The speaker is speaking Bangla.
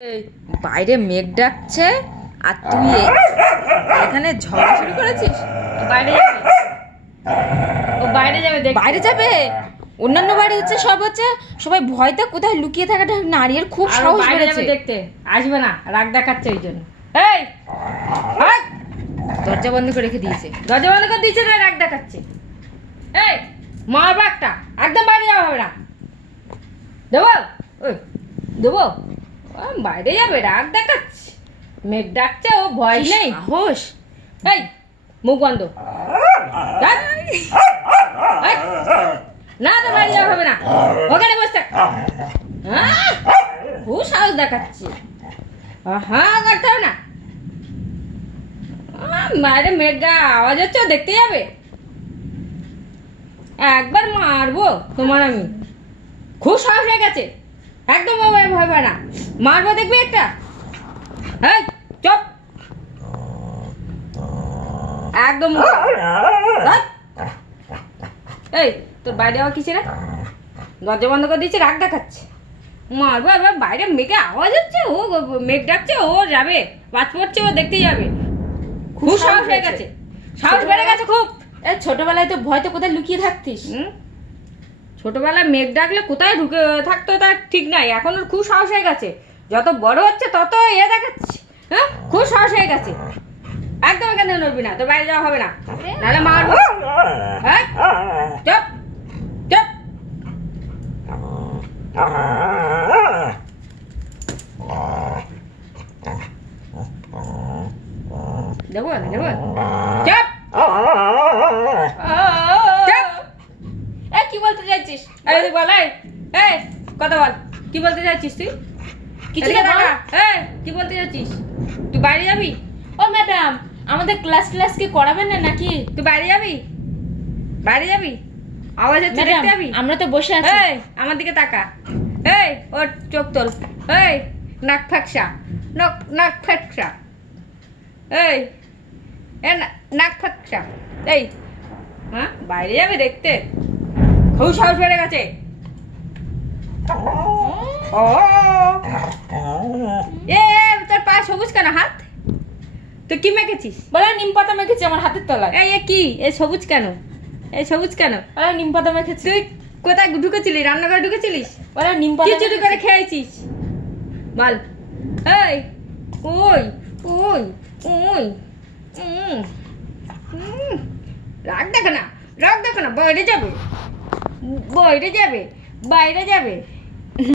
এই বাইরে মেঘ ডাকছে আর তুই এখানে ঝগড়া শুরু করেছিস। বাইরে যাবে, ও বাইরে যাবে, দেখ বাইরে যাবে? অন্যান্য বাড়ি হচ্ছে সব হচ্ছে সবাই ভয়তে কোথায় লুকিয়ে থাকাটা নারীর খুব সাহস বাইরে বেড়েছে। যাবে দেখতে, আসবে না, রাগ দেখাচ্ছে ওই জন্য। এই এই, দরজা বন্ধ করে রেখে দিয়েছে। দরজা বন্ধ করে দিয়েছে না, রাগ দেখাচ্ছে। এই মারবা একটা, একদম বাইরে যাওয়া হবে না। দেবো ওই দেবো, বাইরে যাবে, রাগ দেখাচ্ছে, মেঘ ডাকছে, ও ভয় নেই, সাহস। এই মুখ বন্ধ, ডাক। এই, না তো বাইরে যাওয়া হবে না, ওখানে বসে থাক। খুব সাহস দেখাচ্ছে, হ্যাঁ করতে হবে না। বাইরে মেঘা আওয়াজ হচ্ছে, ও দেখতে যাবে। একবার মারবো তোমার আমি, খুব সাহস হয়ে গেছে, একদম ভয় পায় না, মারবো দেখবি একটা। এই চপ, একদম এই তোর বাইরে যাওয়া কিসে রে? দরজা বন্ধ করে দিয়েছে, রাগ দেখাচ্ছে, মারবো এবার। বাইরে মেঘে আওয়াজ হচ্ছে, ও মেঘ ডাকছে, ও যাবে, বাজ পড়ছে, ও দেখতে যাবে। খুব সাহস হয়ে গেছে, সাহস বেড়ে গেছে খুব। এই ছোটবেলায় তো ভয়তে কোথায় লুকিয়ে থাকতিস। ছোটবেলায় মেঘ ডাকলে কোথায় ঢুকে থাকতো তার ঠিক নাই, এখন ওর খুব সাহস হয়ে গেছে, যত বড় হচ্ছে তত দেখাচ্ছে। হ্যাঁ খুব সাহস হয়ে গেছে, একদম এখান থেকে নড়বি না, তো বাইরে যাওয়া হবে না, নাহলে মারবো। হ্যাঁ চপ চপ। দেবো দেবো, চপ চপ। এ কি বলতে চাইছিস? এই বল, এই কথা বল, কি বলতে চাচ্ছিস তুই? কিছু এদিকে না বল। তাকা। এই কি বলতে চাচ্ছিস? তুই বাইরে যাবি? ও ম্যাডাম, আমাদের ক্লাস কি করাবেন না নাকি? তুই বাইরে যাবি? বাইরে যাবি? আওয়াজ হচ্ছে, ম্যাডাম, দেখতে যাবি? আমরা তো বসে আছি। এই আমার দিকে তাকা। এই ওর চোখ তোল। এই নাক ফ্যাকসা, নাক ফ্যাকসা। এই নাক ফ্যাকসা। এই হ্যাঁ বাইরে যাবে দেখতে, খুব সাহস বেড়ে গেছে। ও এ তোর পা সবুজ কেন? হাত তুই কি মেখেছিস? বলে নিম পাতা মেখেছি আমার হাতের তলায়। এই এ কি, এই সবুজ কেন? এই সবুজ কেন? বলে নিম পাতা মেখেছি। তুই কোথায় ঢুকেছিলি? রান্নাঘরে ঢুকেছিলিস? বলে নিম কি পাতা চুরি করে খেয়েছিস বল? এই ওই ওই ওই রাগ দেখো না, রাগ দেখো না, বাইরে যাবে, বাইরে যাবে, বাইরে যাবে।